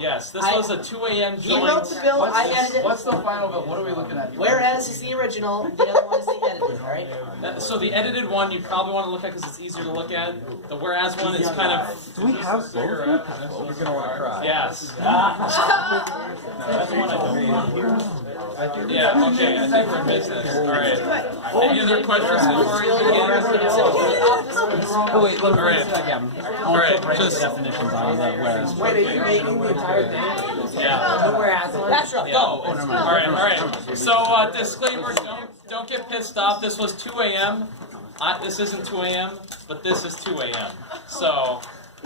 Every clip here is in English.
Yes, this was a 2 a.m. He joint. wrote the bill, I edited it. What's the final bill? What are we looking at here? Whereas is the original, the other one is the edited, alright? So the edited one you probably want to look at because it's easier to look at. The whereas one is kind of... Do we have both? You're gonna want to cry. Yes. That's the one I don't want. Yeah, okay, I think we're in business. Alright. Any other questions before we begin? Oh wait, let me Alright. say that again. Alright, just... Definitions on the whereas. Wait, are you making the entire thing? Yeah. The whereas one. That's right. Go. Oh, never mind. Alright. So, disclaimer, don't get pissed off. This was 2 a.m. This isn't 2 a.m., but this is 2 a.m. So,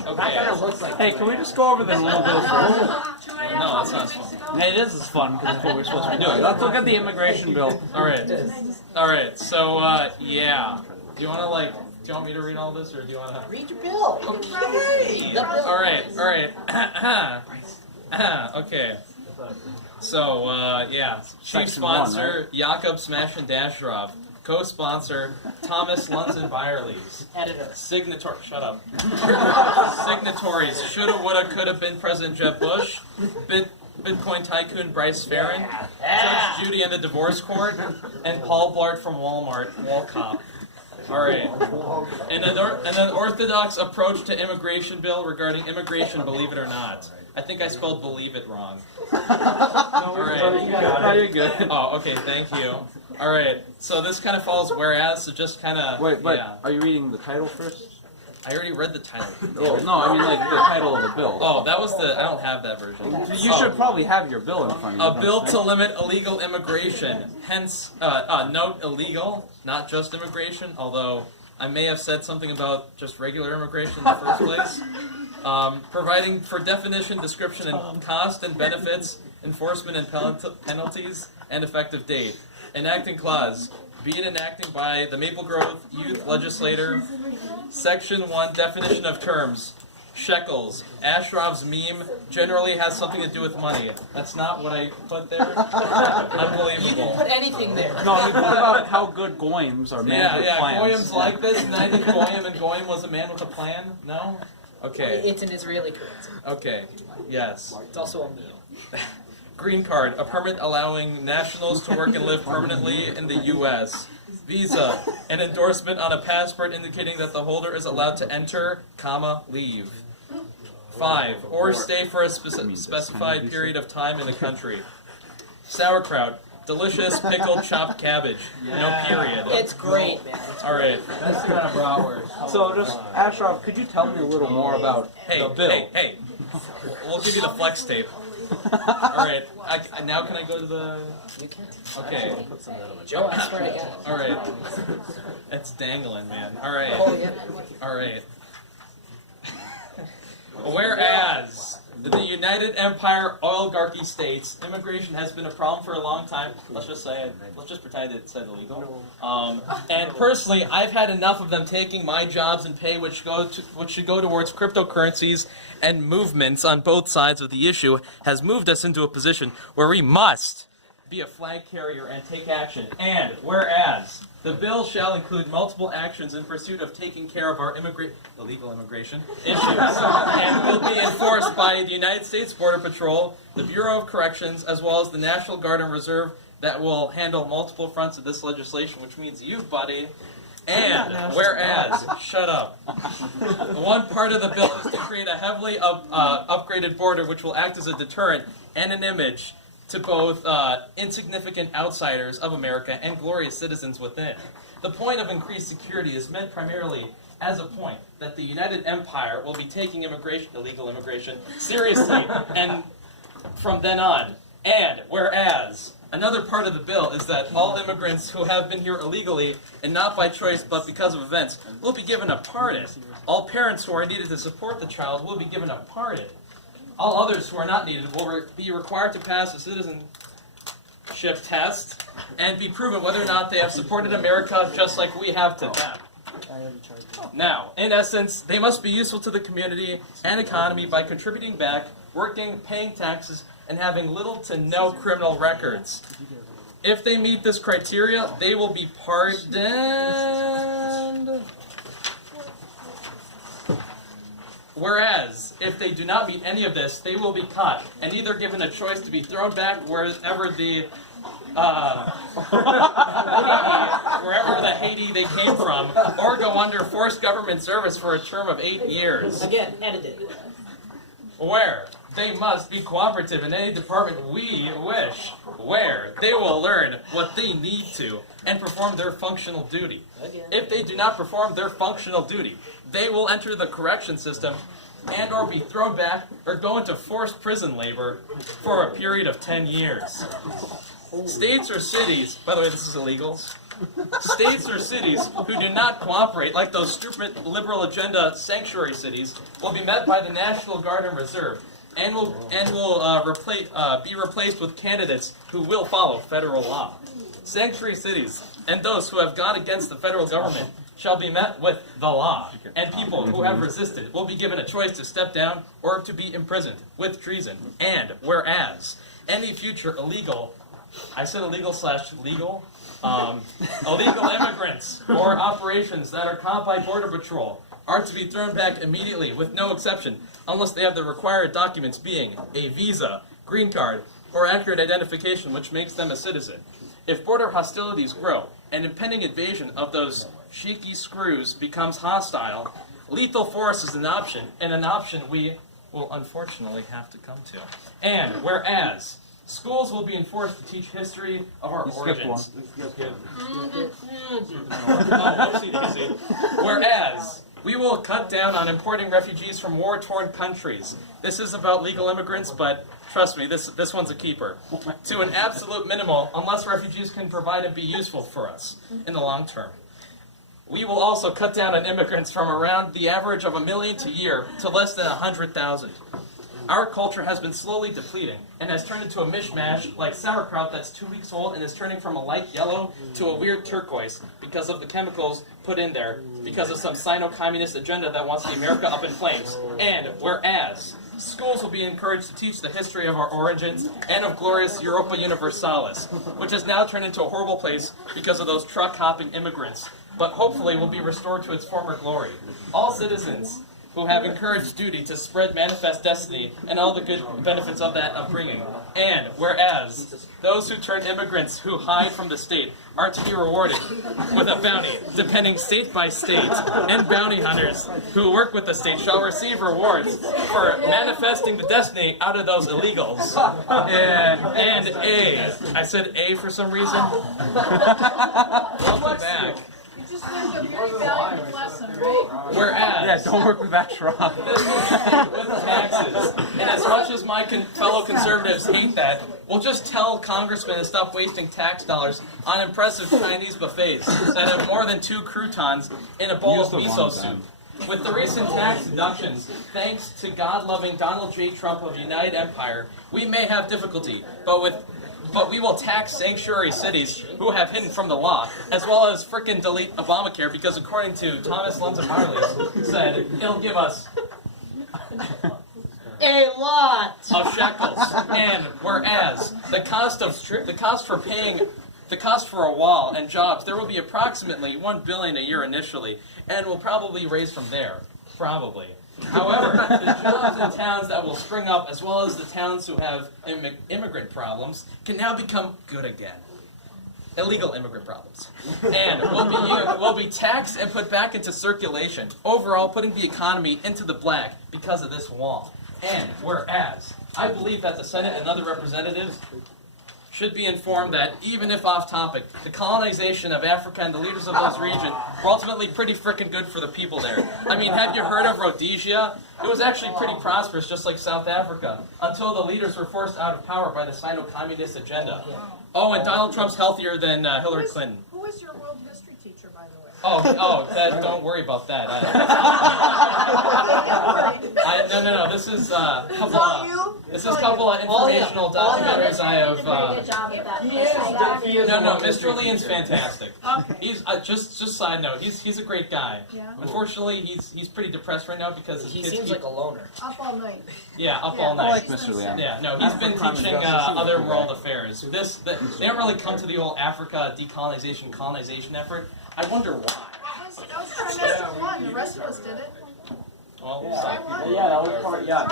okay. Hey, can we just go over the rule bill first? No, that's not fun. Hey, it is fun because it's what we're supposed to be doing. Let's look at the immigration bill. Alright, so, yeah. Do you want me to read all this, or do you want to... Read your bill. Okay. Alright. Okay. So, yeah. Chief sponsor, Jakob Smash-and-Dasherov. Co-sponsor, Thomas Lunson Byerly's. Editor. Signatory, shut up. Signatories, shoulda, woulda, coulda been President Jeb Bush. Bitcoin tycoon Bryce Farron. Judge Judy and the Divorce Court. And Paul Blart from Walmart, Wall Cop. Alright. And an orthodox approach to immigration bill regarding immigration, believe it or not. I think I spelled believe it wrong. Alright. No, you're good. Oh, okay, thank you. Alright, so this kind of follows whereas, so just kind of... Wait, but yeah. are you reading the title first? I already read the title. Oh, no, I mean like the title of the bill. Oh, that was the... I don't have that version. You should probably have your bill in front of you. A bill to limit illegal immigration. Hence, note illegal, not just immigration, although I may have said something about just regular immigration in the first place. Providing for definition, description, and cost and benefits, enforcement and penalties, and effective date. Enacting clause. Be it enacting by the Maple Grove Youth Legislator. Section 1, definition of terms. Shekels. Asherov's meme generally has something to do with money. That's not what I put there. Unbelievable. You didn't put anything there. No, you put about how good goyams are man with plans. Goyam's like this, and I think Goyam was a man with a plan. No? Okay. It's an Israeli currency. Okay. Yes. It's also a meal. Green card, a permit allowing nationals to work and live permanently in the U.S. Visa, an endorsement on a passport indicating that the holder is allowed to enter, leave. 5, or stay for a specified period of time in the country. Sauerkraut, delicious pickled chopped cabbage. No period. It's great, man. Alright. That's the kind of bratwurst. So just, Asherov, could you tell me a little more about the bill? Hey. We'll give you the flex tape. Alright, now can I go to the... You can. Okay. Joe, I swear to God. Alright. It's dangling, man. Alright. Oh, yeah. Alright. Whereas the United Empire oligarchy states immigration has been a problem for a long time. Let's just say it. Let's just pretend it said illegal. And personally, I've had enough of them taking my jobs and pay, which should go towards cryptocurrencies and movements on both sides of the issue, has moved us into a position where we must be a flag carrier and take action. And whereas the bill shall include multiple actions in pursuit of taking care of our illegal immigration issues, and will be enforced by the United States Border Patrol, the Bureau of Corrections, as well as the National Guard and Reserve that will handle multiple fronts of this legislation, which means you, buddy. And whereas, shut up. One part of the bill is to create a heavily upgraded border which will act as a deterrent and an image to both insignificant outsiders of America and glorious citizens within. The point of increased security is meant primarily as a point that the United Empire will be taking illegal immigration, seriously, and from then on. And whereas, another part of the bill is that all immigrants who have been here illegally, and not by choice but because of events, will be given a pardon. All parents who are needed to support the child will be given a pardon. All others who are not needed will be required to pass a citizenship test and be proven whether or not they have supported America just like we have to them. Now, in essence, they must be useful to the community and economy by contributing back, working, paying taxes, and having little to no criminal records. If they meet this criteria, they will be pardoned. whereas, if they do not meet any of this, they will be caught and either given a choice to be thrown back wherever the Haiti they came from, or go under forced government service for a term of 8 years. Again, edited. Where they must be cooperative in any department we wish, where they will learn what they need to and perform their functional duty. If they do not perform their functional duty, they will enter the correction system and or be thrown back or go into forced prison labor for a period of 10 years. States or cities, by the way, this is illegal. States or cities who do not cooperate, like those stupid liberal agenda sanctuary cities, will be met by the National Guard and Reserve, and will be replaced with candidates who will follow federal law. Sanctuary cities and those who have gone against the federal government shall be met with the law, and people who have resisted will be given a choice to step down or to be imprisoned with treason. And whereas any future illegal, I said illegal/legal, illegal immigrants or operations that are caught by Border Patrol are to be thrown back immediately with no exception, unless they have the required documents being a visa, green card, or accurate identification which makes them a citizen. If border hostilities grow and impending invasion of those shaky screws becomes hostile, lethal force is an option, and an option we will unfortunately have to come to. And whereas schools will be enforced to teach history of our origins. Whereas we will cut down on importing refugees from war-torn countries. This is about legal immigrants, but trust me, this one's a keeper. To an absolute minimal, unless refugees can provide and be useful for us in the long term. We will also cut down on immigrants from around the average of 1 million a year to less than 100,000. Our culture has been slowly depleting and has turned into a mishmash like sauerkraut that's 2 weeks old and is turning from a light yellow to a weird turquoise because of the chemicals put in there, because of some Sino-communist agenda that wants the America up in flames. And whereas schools will be encouraged to teach the history of our origins and of glorious Europa Universalis, which has now turned into a horrible place because of those truck-hopping immigrants, but hopefully will be restored to its former glory. All citizens who have encouraged duty to spread manifest destiny and all the good benefits of that upbringing. And whereas those who turn immigrants who hide from the state are to be rewarded with a bounty, depending state by state, and bounty hunters who work with the state shall receive rewards for manifesting the destiny out of those illegals. And I said A for some reason. Welcome back. You just learned a very valuable lesson, right? Whereas, Yeah, don't work with Dasherov. with taxes, and as much as my fellow conservatives hate that, we'll just tell congressmen to stop wasting tax dollars on impressive Chinese buffets that have more than 2 croutons in a bowl of miso soup. With the recent tax deductions, thanks to God-loving Donald J. Trump of United Empire, we may have difficulty, but we will tax sanctuary cities who have hidden from the law, as well as frickin' delete Obamacare, because according to Thomas Lunza Marley said, it'll give us A lot of shekels. And whereas the cost for a wall and jobs, there will be approximately $1 billion a year initially, and will probably raise from there. Probably. However, the jobs in towns that will spring up, as well as the towns who have immigrant problems, can now become good again. Illegal immigrant problems. And will be taxed and put back into circulation, overall putting the economy into the black because of this wall. And whereas I believe that the Senate and other representatives should be informed that, even if off topic, the colonization of Africa and the leaders of those regions were ultimately pretty frickin' good for the people there. I mean, have you heard of Rhodesia? It was actually pretty prosperous, just like South Africa, until the leaders were forced out of power by the Sino-communist agenda. Oh, and Donald Trump's healthier than Hillary Clinton. Who was your world history teacher, by the way? Don't worry about that. No. This is a couple of informational documentaries I have. No, Mr. Leon's fantastic. He's just side note. He's a great guy. Yeah. Unfortunately, he's pretty depressed right now because his He kids seems like a loner. Up all night. up Yeah. all night. I like Mr. Leon. Yeah, no, he's been teaching other world affairs. They don't really come to the old Africa colonization effort. I wonder why. That was trimester 1. The rest of us did it. Well, Yeah, that was part. Yeah.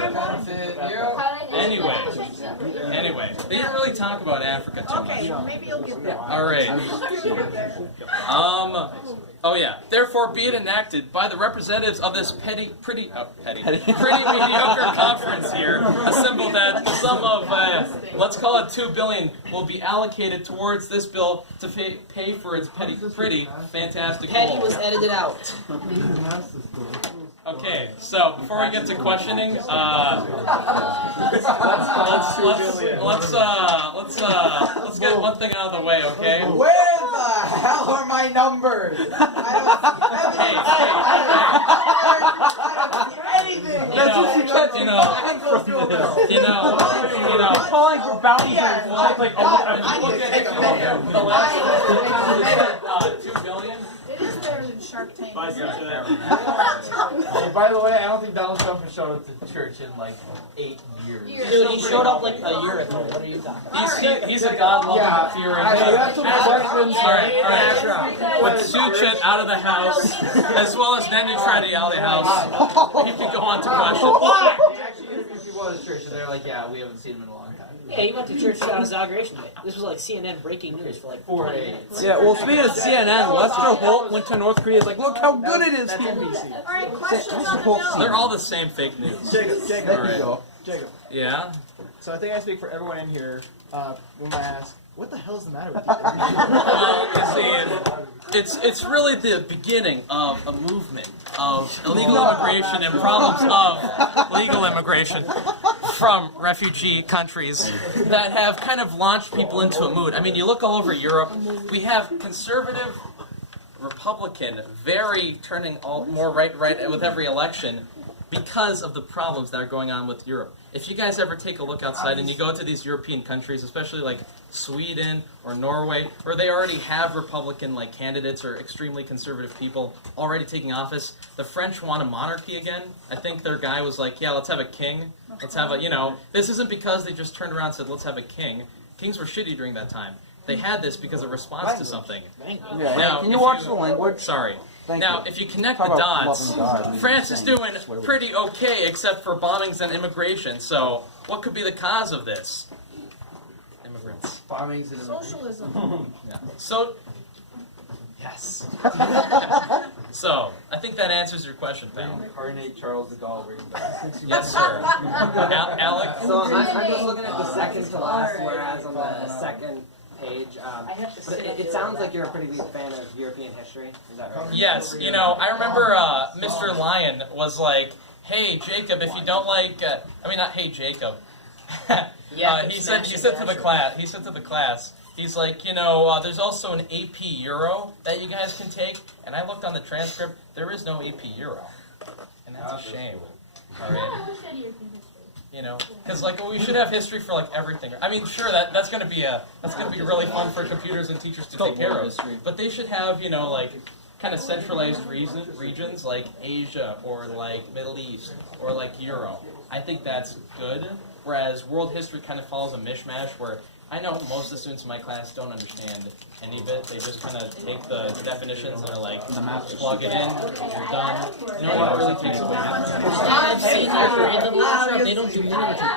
Anyway, they didn't really talk about Africa too much. Okay, maybe you'll get there. All right. Oh yeah. Therefore, be it enacted by the representatives of this pretty mediocre conference here, assembled that the sum of let's call it $2 billion will be allocated towards this bill to pay for its pretty fantastic. Petty goal. was edited out. Okay, so before we get to questioning, let's get one thing out of the way, okay? Where the hell are my numbers? Hey, calling for bounty. $2 billion. It is better than Shark Tank. Hey, by the way, I don't think Donald Trump has showed up to church in like 8 years. Dude, he showed up like a year ago. What are you talking about? He's a God-loving, fearing. You have some questions. All right. With Suchet out of the house, as well as Nenny Freddy out of the house, he can go on to questions. They actually interviewed people at his church, and they're like, "Yeah, we haven't seen him in a long time." Yeah, he went to church on his inauguration day. This was like CNN breaking news for like 4 20 days. minutes. Yeah, well, speaking of CNN, Lester Holt went to North Korea. Like, look how good it is That's here. NBC. All right, questions on the bill. They're all the same fake news. Jacob, All right. Jacob. Yeah. So I think I speak for everyone in here when I ask, what the hell's the matter with you? Well, you see, it's really the beginning of a movement of illegal immigration and problems of legal immigration from refugee countries that have kind of launched people into a mood. I mean, you look all over Europe, we have conservative, Republican, very turning more right with every election because of the problems that are going on with Europe. If you guys ever take a look outside and you go to these European countries, especially like Sweden or Norway, where they already have Republican like candidates or extremely conservative people already taking office, the French want a monarchy again. I think their guy was like, yeah, let's have a king. Let's have a, this isn't because they just turned around and said, let's have a king. Kings were shitty during that time. They had this because of response to something. Yeah, Now, can you if watch the language? Sorry. Thank Now, you. if you connect Talk the about dots, loving God. France is doing pretty okay except for bombings and immigration. So, what could be the cause of this? Immigrants. Bombings and Socialism. Yeah. So, yes. So, I think that answers your question, pal. Incarnate Charles de Gaulle bringing back. Yes, sir. Alec? So I'm just looking at the second to last whereas on the second page. But it sounds like you're a pretty big fan of European history. Is that right? Yes. I remember Mr. Lyon was like, hey, Jacob, if you don't like... not hey, Jacob. He said to the class, he's like, there's also an AP Euro that you guys can take. And I looked on the transcript, there is no AP Euro. And that's a shame. All right. Because we should have history for like everything. I mean, sure, that's gonna be really fun for computers and teachers to take care of. But they should have kind of centralized regions like Asia or like Middle East or like Euro. I think that's good. Whereas world history kind of follows a mishmash where I know most of the students in my class don't understand any of it. They just kind of take the definitions and are like, plug it in, you're done. It really takes away. I've seen over in the workshop, they don't do literature.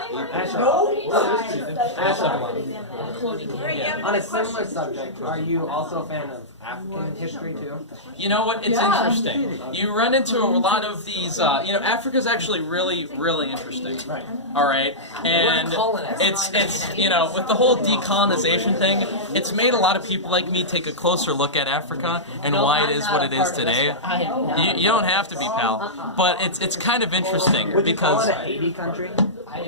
On a similar subject, are you also a fan of African history too? You know what? It's interesting. You run into a lot of these. Africa's actually really, really interesting. All right, and it's with the whole decolonization thing, it's made a lot of people like me take a closer look at Africa and why it is what it is today. You don't have to be, pal, but it's kind of interesting because a Haiti country?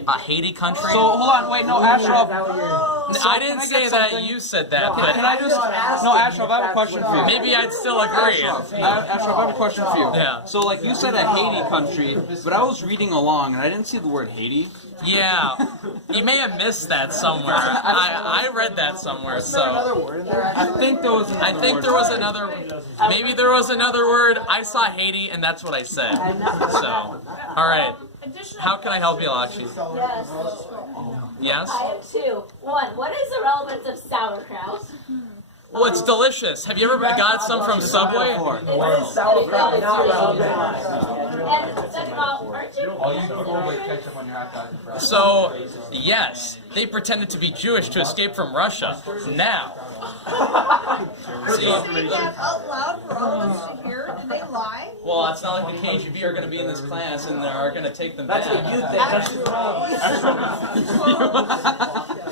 a Haiti country. So hold on, wait, no, Ashraf. I didn't say that. You said that, but Can I just? No, Ashraf, I have a question for you. maybe I'd still agree. Ashraf, I have a question for you. Yeah. So, like, you said a Haiti country, but I was reading along and I didn't see the word Haiti. Yeah, you may have missed that somewhere. I read that somewhere, so I think there was. Maybe there was another word. I saw Haiti, and that's what I said. So, all right. How can I help you, Lakshi? Yes. Yes? I have two. One, what is the relevance of sauerkraut? Well, it's delicious. Have you ever got some from Subway? Sauerkraut, not relevant. And second of all, aren't you? Oh, you go with ketchup on your hot dog. So, yes, they pretended to be Jewish to escape from Russia. Now, Did see, they say that out loud for all of us to hear? Did they lie? well, it's not like the KGB are going to be in this class and are going to take them back. That's what you think. That's just wrong.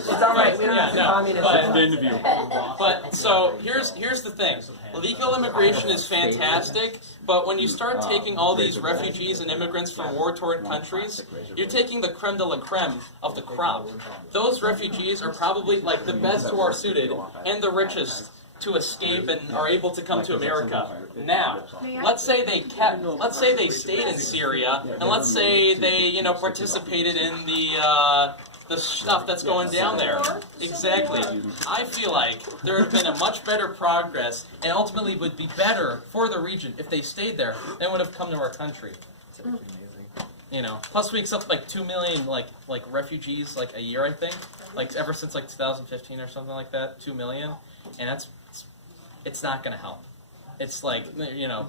It's all right. We don't have to communist. But so here's the thing. Legal immigration is fantastic, but when you start taking all these refugees and immigrants from war-torn countries, you're taking the creme de la creme of the crop. Those refugees are probably like the best who are suited and the richest to escape and are able to come to America. Now, let's say they stayed in Syria, and let's say they participated in the stuff that's going down there. Exactly. I feel like there would have been a much better progress, and ultimately would be better for the region if they stayed there than would have come to our country. Plus we accept like 2 million like refugees like a year, I think, like ever since like 2015 or something like that, 2 million, and it's not going to help. It's like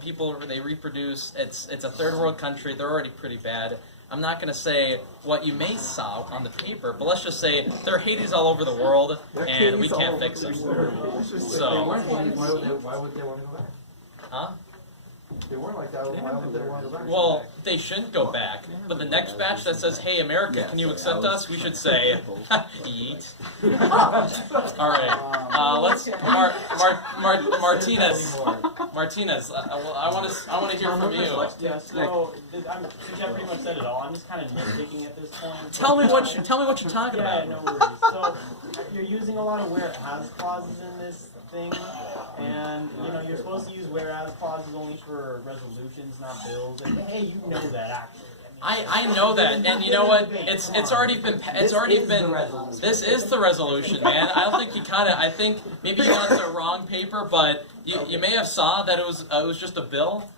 people, they reproduce. It's a third world country. They're already pretty bad. I'm not going to say what you may saw on the paper, but let's just say there are Hades all over the world, and we can't fix them. So, Why would they want to go back? huh? If they weren't like that, why would they want to go back? Well, they shouldn't go back. But the next batch that says, "Hey, America, can you accept us?" We should say, "Yeet." All right. Let's Martinez. I want to hear from you. Yeah, so Jeff pretty much said it all. I'm just kind of nitpicking at this point. Tell me what you're talking Yeah, about. no worries. So you're using a lot of whereas clauses in this thing, and you're supposed to use whereas clauses only for resolutions, not bills. And hey, you know that actually. I know that, and you know what? It's already been. This is the resolution, man. I don't think you caught it. I think maybe you got the wrong paper, but you may have saw that it was just a bill.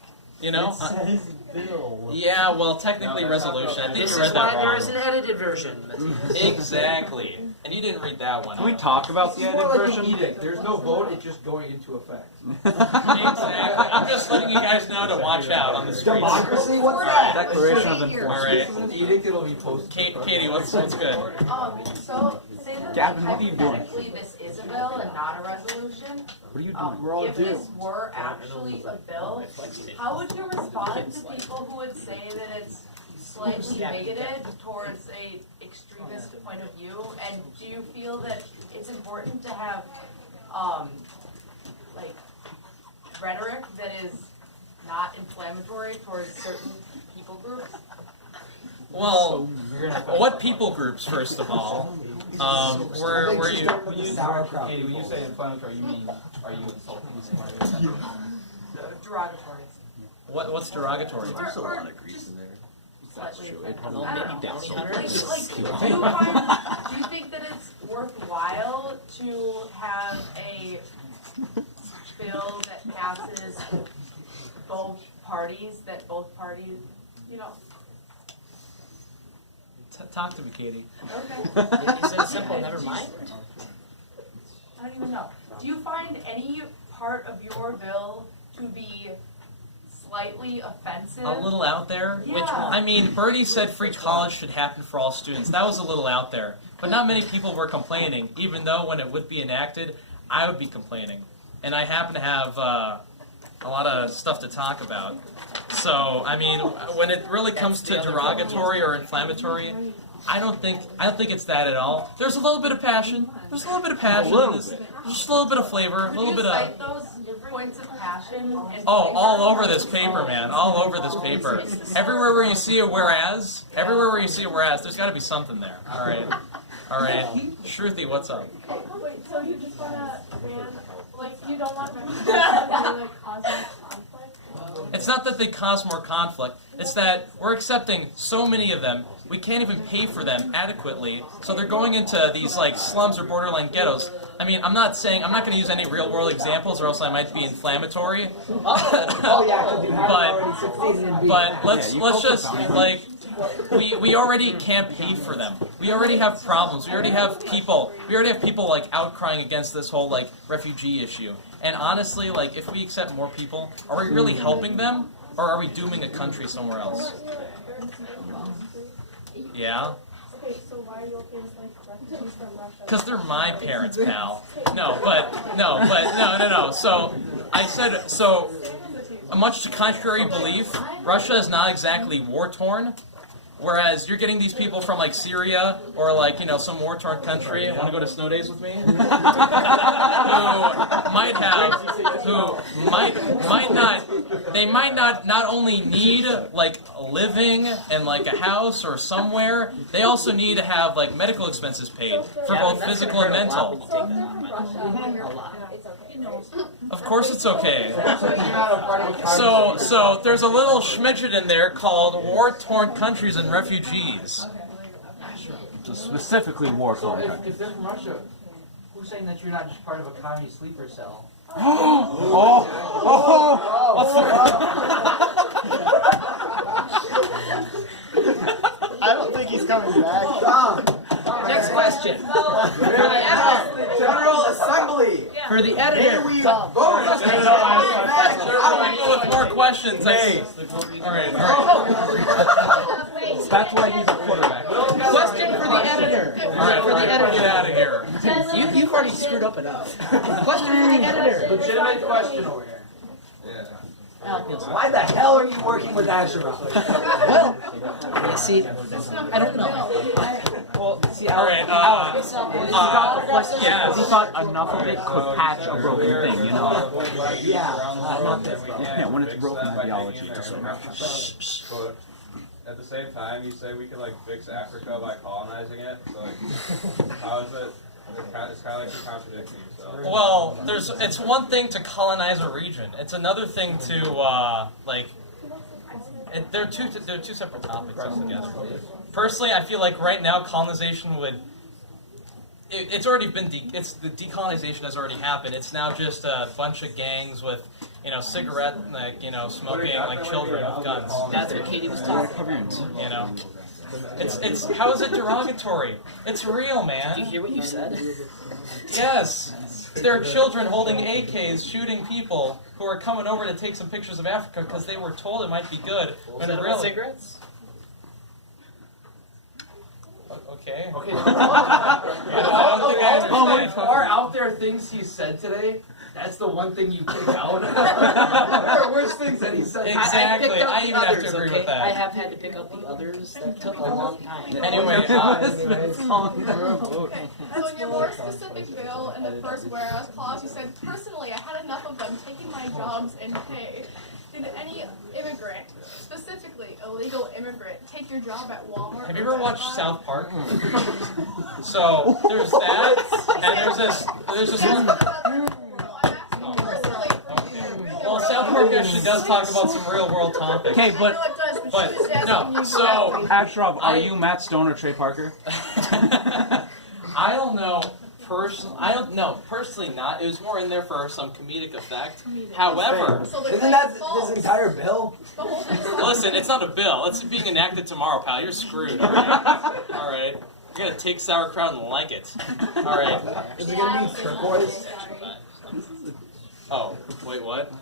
It says bill. Yeah, well, technically resolution. I think This you read is that why there wrong. is an edited version. Exactly, and you didn't read that one. Can we talk about the edited version? There's no vote, it's just going into effect. Exactly. I'm just letting you guys know to watch out on the streets. Democracy? What's that? Declaration of All Enforcement. right, It's an edict, it'll be posted. Katie, what's good? So say that Gavin, what are you doing? hypothetically this is a bill and not a resolution. What are you doing? We're all If due. this were actually a bill, how would you respond to people who would say that it's slightly bigoted towards a extremist point of view? And do you feel that it's important to have like rhetoric that is not inflammatory towards certain people groups? Well, what people groups, first of all? Were you? When you say inflammatory, you mean, are you insulting somebody? Derogatory. What's derogatory? There's a lot of grease in there. Slightly offensive. No, I don't maybe know. Downey Like, Hunters. do you think that it's worthwhile to have a bill that passes both parties, Talk to me, Katie. Okay. You said simple, never mind. I don't even know. Do you find any part of your bill to be slightly offensive? A little out there. Yeah. Which one? I mean, Bertie said free college should happen for all students. That was a little out there. But not many people were complaining, even though when it would be enacted, I would be complaining. And I happen to have a lot of stuff to talk about. So, I mean, when it really comes to derogatory or inflammatory, I don't think it's that at all. There's a little bit of passion. There's a little bit of passion in this. Just a little bit of flavor, a little bit of. Cite those points of passion and all over this paper, man. All over this paper. Everywhere where you see a whereas, there's got to be something there. All right. Shruti, what's up? Wait, so you just wanna ban, like, you don't want them to like cause more conflict? It's not that they cause more conflict. It's that we're accepting so many of them, we can't even pay for them adequately. So they're going into these like slums or borderline ghettos. I mean, I'm not going to use any real world examples, or else I might be inflammatory. But let's just like we already can't pay for them. We already have problems. We already have people like outcrying against this whole like refugee issue. And honestly, like if we accept more people, are we really helping them? or are we dooming a country somewhere else? Yeah. Okay, so why are you okay with like refugees from Russia? Because they're my parents, pal. No. So I said, so much to contrary belief, Russia is not exactly war-torn. Whereas you're getting these people from like Syria or like, you know, some war-torn country. Want to go to snow days with me? Who might not only need like a living and like a house or somewhere, they also need to have like medical expenses paid for both physical and mental. So if they're from Russia, it's okay. Of course it's okay. So there's a little schmidget in there called war-torn countries and refugees. So specifically war-torn countries. If they're from Russia, who's saying that you're not just part of a communist sleeper cell? I don't think he's coming back. Next question. General Assembly. For the editor. People with more questions. Alright. That's why he's a quarterback. Question for the editor. Alright, For the editor. get out of here. You've already screwed up enough. Question for the editor. Legitimate question over here. Why the hell are you working with Dasherov? Well, you see, I don't know. Well, see, Alright, yes. he thought enough of it could patch a broken thing, you know? Not this. Yeah, when it's broken ideology, it doesn't matter. But at the same time, you say we could like fix Africa by colonizing it. So like, how is it? It's kind of like you're contradicting yourself. Well, it's one thing to colonize a region. It's another thing to they're two separate topics altogether. Personally, I feel like right now colonization would. It's already been the decolonization has already happened. It's now just a bunch of gangs with, you know, cigarette, like, you know, smoking like children with guns. That's what Katie was talking about. You know, it's how is it derogatory? It's real, man. Did you hear what you said? Yes, there are children holding AKs shooting people who are coming over to take some pictures of Africa because they were told it might be good. When really, cigarettes? Okay. Okay. I don't think I understand. Far out there things he said today. That's the one thing you pick out. There are worse things that he said. Exactly. I I picked even out the have others, to agree okay? with that. I have had to pick out the others. That took a long time. Anyway, So in your more specific bill, in the first whereas clause, you said, personally, I had enough of them taking my jobs and pay. Did any immigrant, specifically illegal immigrant, take your job at Walmart? have you ever watched South Park? So there's that, and there's this one. Well, South Park actually does talk about some real world topics. Okay, but no. So Ashraf, are you Matt Stone or Trey Parker? I don't know. I don't know. Personally, not. It was more in there for some comedic effect. However, Isn't that this entire bill? listen, it's not a bill. It's being enacted tomorrow, pal. You're screwed. All right. All right. You're gonna take sauerkraut and like it. All right. Is it gonna be turquoise? Oh, wait, what?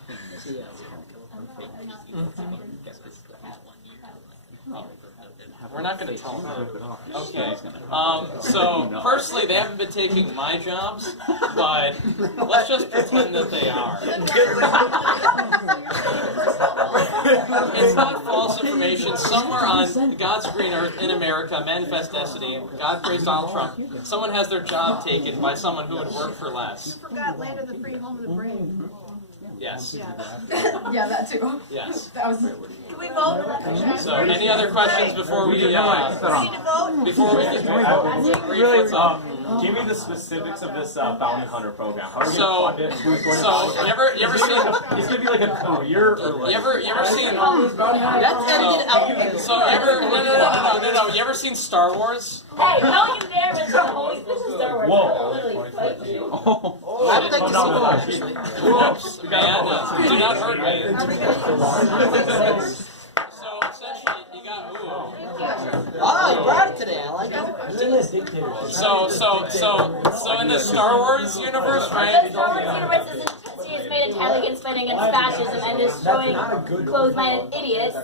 We're not going to tell them. Okay. So, personally, they haven't been taking my jobs, but let's just pretend that they are. It's not false information. Somewhere on God's green earth in America, Manifest Destiny, God praise Donald Trump, someone has their job taken by someone who would work for less. You forgot land of the free, home of the brave. Yes. Yeah, that too. Yes. That was. Can we vote? So, any other questions before we, Need to vote? before we get Give me the specifics of this bounty hunter program. How are we So- gonna fund it? Who's going So, you ever seen? It's gonna be like a career or like. You ever seen? That's edited out. So no. You ever seen Star Wars? Hey, don't you dare mention the Holy Spirit Star Wars. Whoa. Literally fight you. I would like to see more, actually. Whoops, man, do not hurt me. So essentially, you got Oh, you brought it today. I like it. So in the Star Wars universe, The right? Star Wars universe is made stand entirely against fighting against fascism and destroying closed-minded idiots.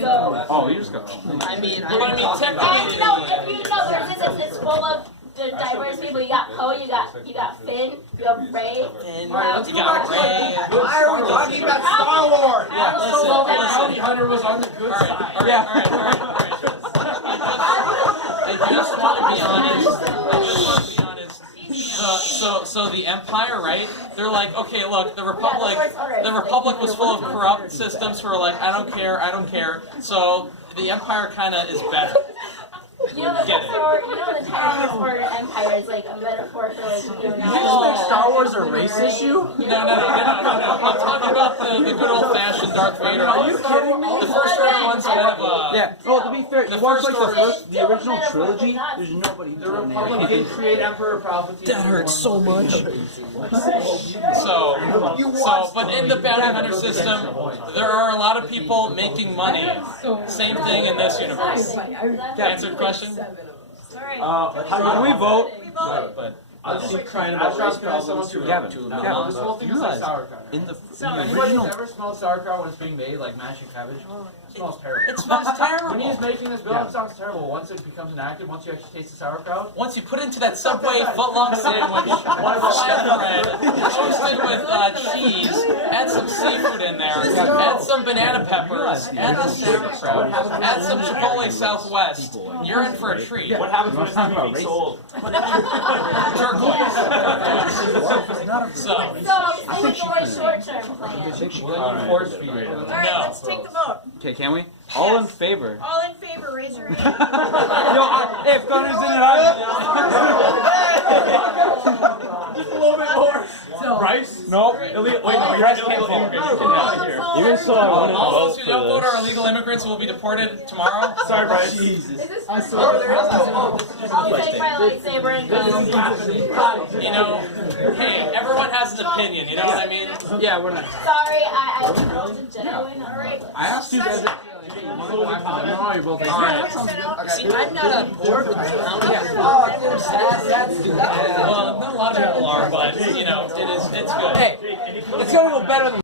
So. Oh, you just got. I mean, And you know, if you know the resistance is full of diverse people, you got Poe, you got Finn, you have Ray. You got Ray. Why are we talking about Star Wars? Listen. Hunter was on the good side. All right. I just want to be honest. So the Empire, right? They're like, okay, look, the Republic was full of corrupt systems who were like, I don't care. So the Empire kind of is better. You know, the terrorist for Empire is like a metaphor for like, Did you just make Star Wars a race issue? No. I'm talking about the good old-fashioned Darth Vader. Are you kidding me? The first order one's kind of Yeah. Oh, to be fair, you watch like the original trilogy. There's nobody. The Republic did create Emperor Palpatine. That hurts so much. But in the bounty hunter system, there are a lot of people making money. Same thing in this universe. Answered question? Can we vote? I'll keep trying to Gavin, this whole thing is like sauerkraut. in the Anybody original. who's ever smelled sauerkraut when it's being made, like mashed cabbage? It smells terrible. It smells terrible. When he was making this bill, it sounds terrible. Once it becomes enacted, once you actually taste the sauerkraut. Once you put it into that Subway footlong sandwich, flatbread, toasted with cheese, add some seafood in there, add some banana peppers, add the sauerkraut, add some Chipotle Southwest, you're in for a treat. What happens when it's not being sold? Turquoise. So, I think the short-term plan. Force feed it. no. Let's take the vote. Okay, can we? All in favor? All in favor, raise your hand. If Connor's in it, Just a little bit more. Rice? No. Wait, no, you guys can't vote. Even so, I wanted to All vote those who don't vote are illegal immigrants who will be deported tomorrow. Sorry, Bryce. I'll take my lightsaber and go. You know, hey, everyone has an opinion, you know what I mean? Yeah, we're not. Sorry, I was a Jedi. Alright. I asked you guys. No, you're both. Alright. See, I'm not on board with this. Well, not a lot of people are, but, you know, it's good. Hey, it's gonna go better than